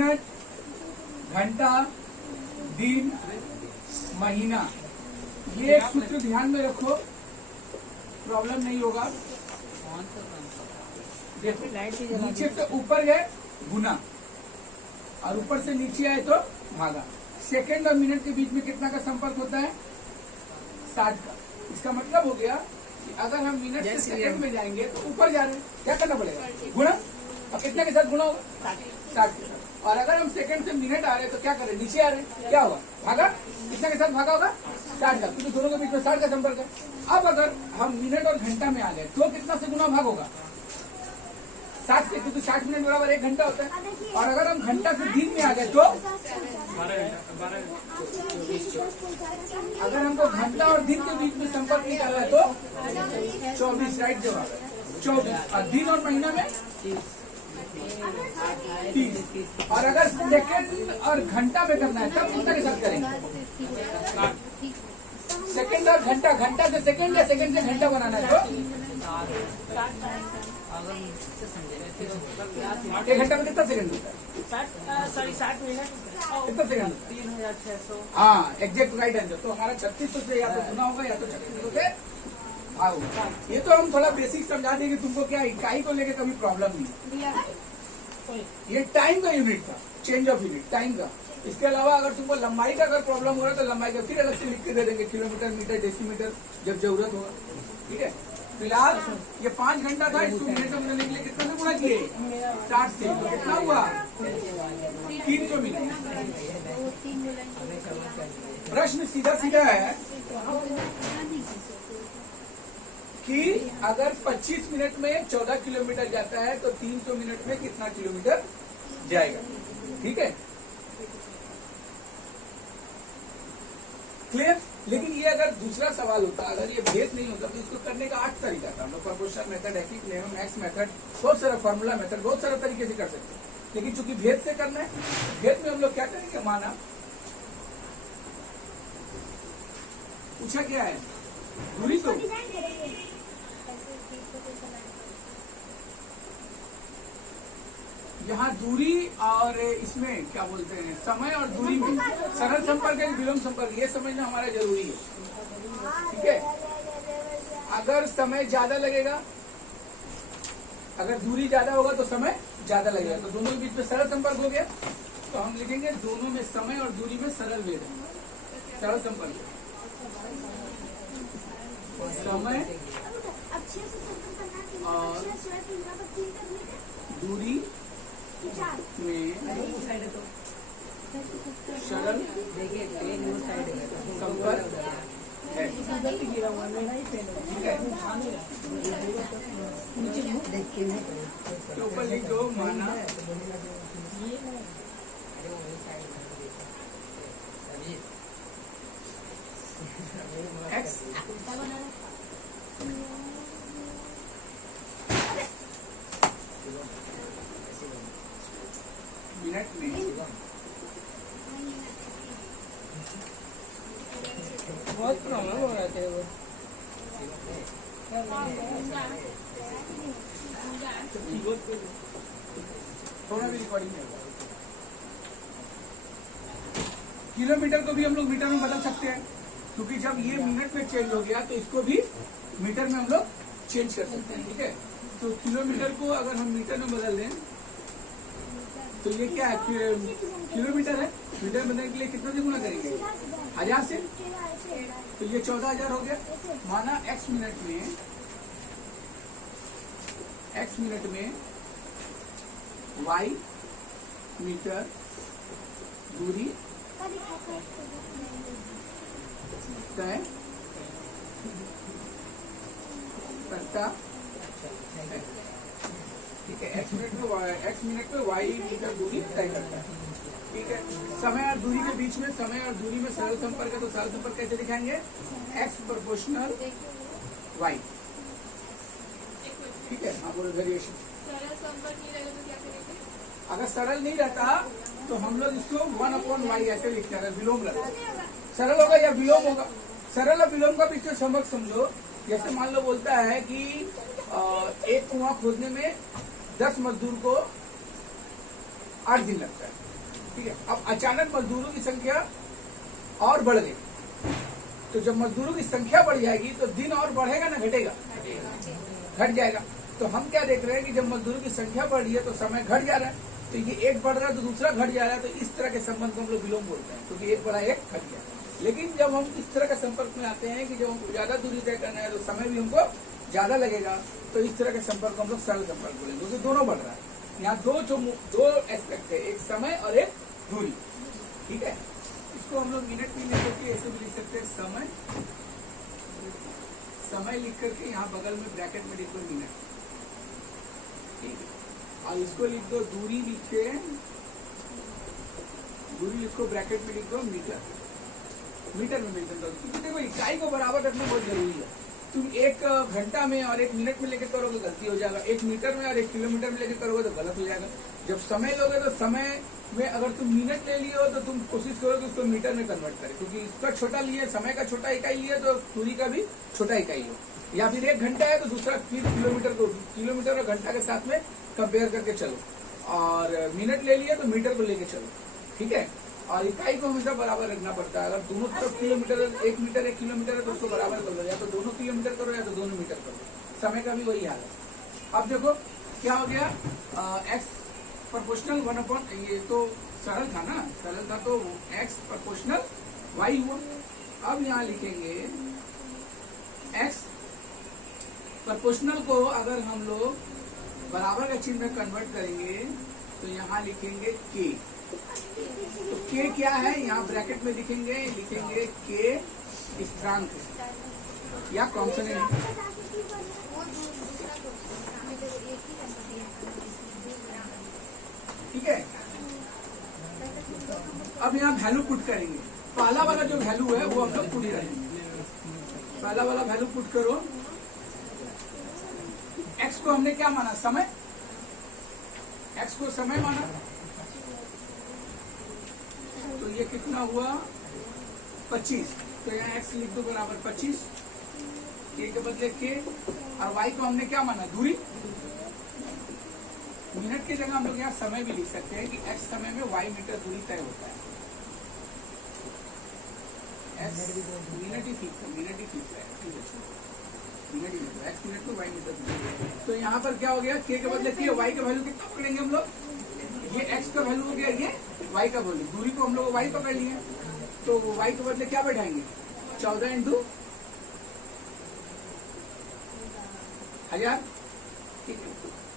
Minute, घंटा, दिन, महीना। ये एक सूत्र ध्यान में रखो, प्रॉब्लम नहीं होगा। देखो नीचे से ऊपर गए गुना और ऊपर से नीचे आए तो भागा। सेकंड और मिनट के बीच में कितना का संपर्क होता है? 60 का। इसका मतलब हो गया कि अगर हम मिनट से सेकंड में जाएंगे तो ऊपर जा रहे हैं, क्या करना पड़ेगा? गुणा। और कितने के साथ गुणा होगा? 60 के साथ। और अगर हम सेकंड से मिनट आ रहे हैं तो क्या करें? नीचे आ रहे हैं, क्या होगा? भागा। कितने के साथ भागा होगा? 60 का, क्योंकि दोनों के बीच में 60 का संपर्क है। अब अगर हम मिनट और घंटा में आ गए तो कितना से गुना भाग होगा? 60 से, क्योंकि 60 मिनट बराबर 1 घंटा होता है। और अगर हम घंटा से दिन में आ गए तो अगर हमको घंटा और दिन के बीच में संपर्क निकालना है तो 24, राइट जवाब है 24। और दिन और महीना में 30। और अगर सेकंड और घंटा में करना है तब कितना के साथ करेंगे? सेकंड और घंटा, घंटा से सेकंड या सेकंड से घंटा बनाना है तो 1 घंटा में कितना सेकंड होता है? 60 मिनट। कितना सेकंड? 3600। हाँ, एग्जैक्ट राइट आंसर। तो हमारा 3600 से या तो गुना होगा या तो 3600 से भाग होगा। ये तो हम थोड़ा बेसिक समझा देंगे तुमको, क्या इकाई को लेके कभी प्रॉब्लम नहीं। ये टाइम का यूनिट था, चेंज ऑफ यूनिट टाइम का। इसके अलावा अगर तुमको लंबाई का अगर प्रॉब्लम हो रहा है तो लंबाई का फिर अलग से लिख के दे देंगे, किलोमीटर, मीटर, डेसीमीटर, जब जरूरत होगा। ठीक है, फिलहाल ये 5 घंटा था, इसको मिनट में बदलने के लिए कितना से गुणा किए? 60 से। तो कितना हुआ? 300 मिनट। प्रश्न सीधा सीधा है कि अगर 25 मिनट में 14 किलोमीटर जाता है तो 300 मिनट में कितना किलोमीटर जाएगा? ठीक है, क्लियर? लेकिन ये अगर दूसरा सवाल होता, अगर ये भेद नहीं होता तो इसको करने का 8 तरीका था। हम लोग प्रोपोर्शनल मेथड, एक्विक लेम, मैक्स मेथड, बहुत सारा फार्मूला मेथड, बहुत सारे तरीके से कर सकते हैं। लेकिन चूंकि भेद से करना है, भेद में हम लोग क्या करेंगे? माना पूछा क्या है? दूरी। तो यहाँ दूरी और इसमें क्या बोलते हैं, समय और दूरी में सरल संपर्क है, विलोम संपर्क, ये समझना हमारा जरूरी है। ठीक है, अगर समय ज्यादा लगेगा, अगर दूरी ज्यादा होगा तो समय ज्यादा लगेगा, तो दोनों के बीच में सरल संपर्क हो गया। तो हम लिखेंगे दोनों में, समय और दूरी में सरल भेद है, सरल संपर्क। समय और दूरी में सरल संपर्क है। तो ऊपर लिख दो, माना एक्स मिनट में बहुत प्रॉब्लम हो रहा था वो। थोड़ा भी रिकॉर्डिंग है। किलोमीटर को भी हम लोग मीटर में बदल सकते हैं, क्योंकि जब ये मिनट में चेंज हो गया तो इसको भी मीटर में हम लोग चेंज कर सकते हैं। ठीक है, तो किलोमीटर को अगर हम मीटर में बदल दें तो ये क्या है? किलोमीटर है, मीटर बदलने के लिए कितना से गुना करेंगे? 1000 से। तो ये 14,000 हो गया। माना x मिनट में y मीटर दूरी तय करता है। ठीक है, x मिनट में y मीटर दूरी तय करता है। ठीक है, समय और दूरी के बीच में, समय और दूरी में सरल संपर्क है, तो सरल संपर्क कैसे दिखाएंगे? x proportional y। ठीक है, हाँ बोलो, वेरिएशन। सरल संपर्क नहीं रहेगा तो क्या करेंगे? अगर सरल नहीं रहता तो हम लोग इसको 1/y ऐसे लिखते हैं, विलोम लगा। सरल होगा या विलोम होगा? सरल और विलोम का भी इसको समझ समझो। जैसे मान लो बोलता है कि एक कुआं खोदने में 10 मजदूर को 8 दिन लगता है। ठीक है। अब अचानक मजदूरों की संख्या और बढ़ गई, तो जब मजदूरों की संख्या बढ़ जाएगी तो दिन और बढ़ेगा ना घटेगा? घट जाएगा। तो हम क्या देख रहे हैं कि जब मजदूरों की संख्या बढ़ रही है तो समय घट जा रहा है, तो ये एक बढ़ रहा है तो दूसरा घट जा रहा है, तो इस तरह के संबंध को हम लोग विलोम बोलते हैं, क्योंकि एक बढ़ा एक घट गया। लेकिन जब हम इस तरह के संपर्क में आते हैं कि जब हमको ज्यादा दूरी तय करना है तो समय भी हमको ज्यादा लगेगा, तो इस तरह के संपर्क को हम लोग सरल संपर्क बोलेंगे, क्योंकि दोनों बढ़ रहा है। यहाँ दो एस्पेक्ट है, एक समय और एक दूरी, ठीक है। इसको हम लोग मिनट में लिख करके ऐसे भी लिख सकते हैं, समय लिख करके यहाँ बगल में ब्रैकेट में लिख दो मिनट, ठीक है। और इसको लिख दो दूरी, दूरी लिखो ब्रैकेट में लिख दो मीटर में मेंशन करो, क्योंकि देखो इकाई को बराबर रखना बहुत जरूरी है। तुम 1 घंटा में और 1 मिनट में लेकर करोगे गलती हो जाएगा, 1 मीटर में और 1 किलोमीटर में लेकर करोगे तो गलत हो जाएगा। जब समय लोगे तो समय में अगर तुम मिनट ले लिए हो तो तुम कोशिश करो कि उसको मीटर में कन्वर्ट करें, क्योंकि इसका छोटा लिए, समय का छोटा इकाई लिए तो दूरी का भी छोटा इकाई लो। या फिर 1 घंटा है तो दूसरा फिर किलोमीटर और घंटा के साथ में कंपेयर करके चलो, और मिनट ले लिए तो मीटर को लेके चलो, ठीक है। और इकाई को हमेशा बराबर रखना पड़ता है। अगर दोनों तरफ किलोमीटर, 1 मीटर 1 किलोमीटर है तो उसको बराबर करो, या तो दोनों किलोमीटर करो या तो दोनों मीटर करो। समय का भी वही हाल है। अब देखो क्या हो गया, एक्स प्रोपोर्शनल 1/, ये तो सरल था ना, सरल था, तो एक्स प्रोपोर्शनल वाई हुआ। अब यहाँ लिखेंगे एक्स प्रोपोर्शनल को अगर हम लोग बराबर का चिन्ह में कन्वर्ट करेंगे तो यहाँ लिखेंगे के। तो के क्या है, यहाँ ब्रैकेट में लिखेंगे के स्थिरांक या कॉन्सोनेंट, ठीक है। अब यहाँ वैल्यू पुट करेंगे, पहला वाला जो वैल्यू है वो हम लोग पुट करेंगे। पहला वाला वैल्यू पुट करो, एक्स को हमने क्या माना, समय, एक्स को समय माना, तो ये कितना हुआ 25, तो यहाँ एक्स लिख दो बराबर 25, के बदले के, और वाई को हमने क्या माना, दूरी। मिनट की जगह हम लोग यहाँ समय भी लिख सकते हैं कि एक्स समय में वाई मीटर दूरी तय होता है। मिनट ही ठीक है, मिनट ही ठीक है, मिनट ही एक्स मिनट में वाई मीटर दूरी। तो यहाँ पर क्या हो गया, के बदले के, वाई का वैल्यू कितना पकड़ेंगे हम लोग, ये एक्स का वैल्यू हो गया, ये वाई का वैल्यू, दूरी को हम लोग वाई पकड़ लिए, तो वाई के बदले क्या बैठाएंगे, 14 × 1000, ठीक है।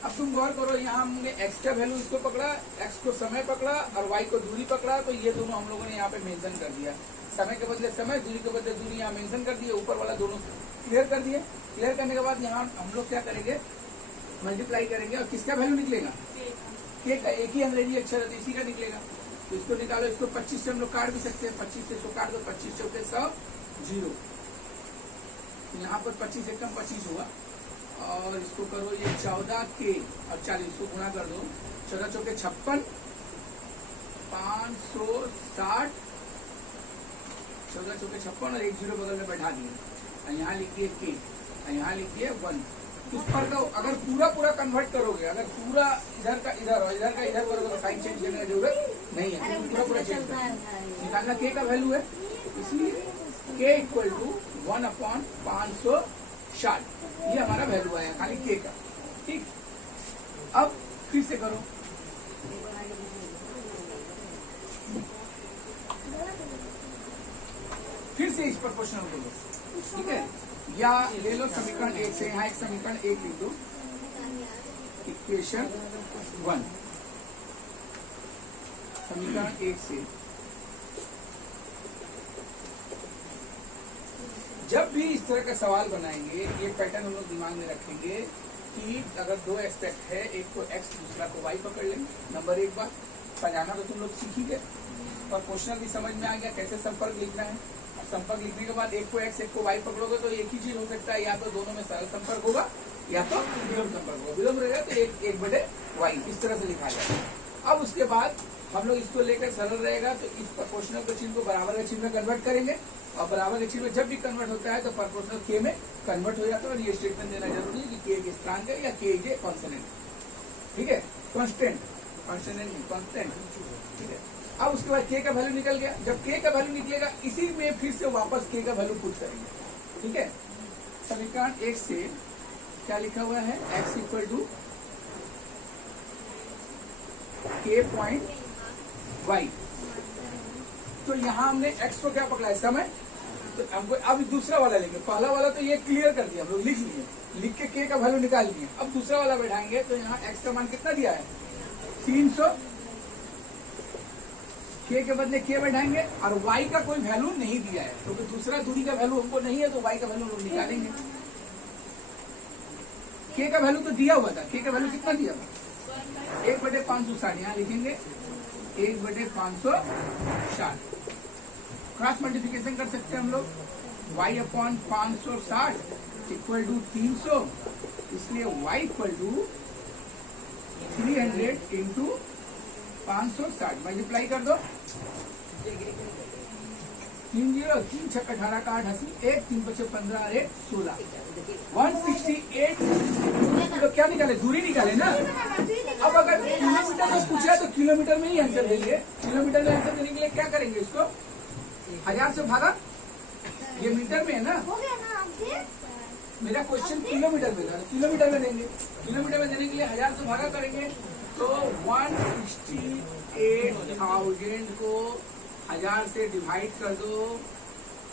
अब तुम गौर करो, यहाँ हमने एक्स का वैल्यू इसको पकड़ा, एक्स को समय पकड़ा और वाई को दूरी पकड़ा, तो ये दोनों हम लोगों ने यहाँ पे मेंशन कर दिया। समय के बदले समय, दूरी के बदले दूरी यहाँ मेंशन कर दिए, ऊपर वाला दोनों क्लियर कर दिए। क्लियर करने के बाद यहाँ हम लोग क्या करेंगे, मल्टीप्लाई करेंगे, और किसका वैल्यू निकलेगा, के का। एक ही अंग्रेजी अक्षर है तो इसी का निकलेगा, तो इसको निकालो। इसको 25 से हम लोग काट भी सकते हैं, 25 से इसको काट दो, 25 चौके 100, 0। यहाँ पर 25 एकदम 25 हुआ, और इसको करो ये 14 के और 40 को गुणा कर दो, 14 चौके 56, 560, 14 चौके 56 और 1 0 बगल में बैठा दिए। यहाँ लिखिए के, यहाँ लिखिए 1। उस पर तो अगर पूरा कन्वर्ट करोगे, अगर पूरा इधर का इधर और इधर का इधर करोगे तो साइन चेंज करने की जरूरत नहीं है, पूरा चेंज निकालना के का वैल्यू है, इसलिए के इक्वल टू 1/560, ये हमारा वैल्यू आया खाली के का, ठीक। अब फिर से करो, फिर से इस प्रोपोर्शनल को लो, ठीक है। या ले लो समीकरण 1 से, यहाँ एक समीकरण 1 लिख दो, इक्वेशन 1, समीकरण 1 से जब भी इस तरह का सवाल बनाएंगे, ये पैटर्न हम लोग दिमाग में रखेंगे कि अगर दो एस्पेक्ट है, एक को एक्स दूसरा को वाई पकड़ लेंगे। नंबर 1 बात सजाना तो तुम लोग सीख ही गए, प्रोपोर्शनल भी समझ में आ गया कैसे संपर्क लिखना है। संपर्क लिखने के बाद एक को एक्स एक को वाई पकड़ोगे तो एक ही चीज हो सकता है, या तो दोनों में सरल संपर्क होगा या तो विलोम संपर्क होगा। विलोम रहेगा तो 1/y इस तरह से लिखा जाएगा। अब उसके बाद हम लोग इसको लेकर सरल रहेगा तो इस प्रोपोर्शनल के चिन्ह को बराबर के चिन्ह में कन्वर्ट करेंगे, और बराबर के चिन्ह में जब भी कन्वर्ट होता है तो प्रोपोर्शनल के में कन्वर्ट हो जाता है। और ये स्टेटमेंट देना जरूरी है कि के एक स्थिरांक है या के इज ए कांस्टेंट, ठीक है, कांस्टेंट, ठीक है। अब उसके बाद के का वैल्यू निकल गया। जब के का वैल्यू निकलेगा इसी में फिर से वापस के का वैल्यू पुट करेंगे। ठीक है, समीकरण 1 से क्या लिखा हुआ है, x इक्वल टू के पॉइंट वाई। तो यहाँ हमने x को क्या पकड़ा है, समय। तो हमको अब दूसरा वाला लेंगे। पहला वाला तो ये क्लियर कर दिया हम लोग, लिख लिए, लिख के k का वैल्यू निकाल लिए। अब दूसरा वाला बैठाएंगे तो यहाँ x का मान कितना दिया है 300, k के बदले k बैठाएंगे और y का कोई वैल्यू नहीं दिया है क्योंकि दूसरा दूरी का वैल्यू हमको नहीं है, तो y का वैल्यू हम निकालेंगे। k का वैल्यू तो दिया हुआ था, k का वैल्यू कितना दिया हुआ 1/560, यहाँ लिखेंगे 1/560। क्रॉस मल्टीप्लिकेशन कर सकते हैं हम लोग, y अपॉन 560 इक्वल टू 300, इसलिए y equal to 300 into 560 multiply कर दो। 3 0 3 6 18 का 8 80 1 3 5 15 1 16 168। तो क्या निकाले, दूरी निकाले ना। अब अगर किलोमीटर में पूछा तो किलोमीटर में ही आंसर देंगे। किलोमीटर में आंसर देने के लिए क्या करेंगे, इसको 1000 से भागा, ये मीटर में है ना। मेरा क्वेश्चन किलोमीटर में था, किलोमीटर में देंगे। किलोमीटर में देने के लिए 1000 से भागा करेंगे तो 168,000 को 1000 से डिवाइड कर दो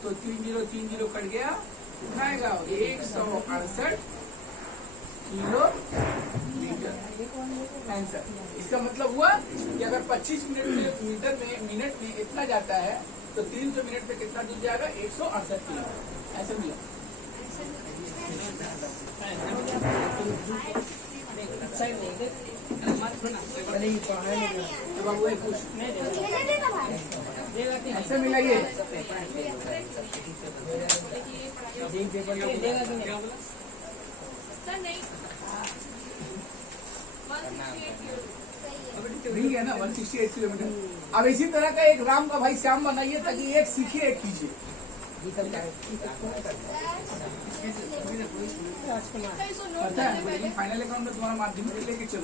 तो 3030 कट गया, कितना आएगा 168 किलोमीटर आंसर। इसका मतलब हुआ कि अगर 25 मिनट में मिनट में इतना जाता है तो 300 मिनट में कितना दूर जाएगा 168 किलोमीटर। ऐसे मिला। तो बाबू एक कुछ ऐसे मिला ये। सर नहीं 168 ठीक है ना, 168 किलोमीटर। अब इसी तरह का एक राम का भाई श्याम बनाइए ताकि एक सीखिए एक कीजिए। सर इसको नोट पता है करने पहले फाइनल अकाउंट में तुम्हारा माध्यमिक लेके चलो।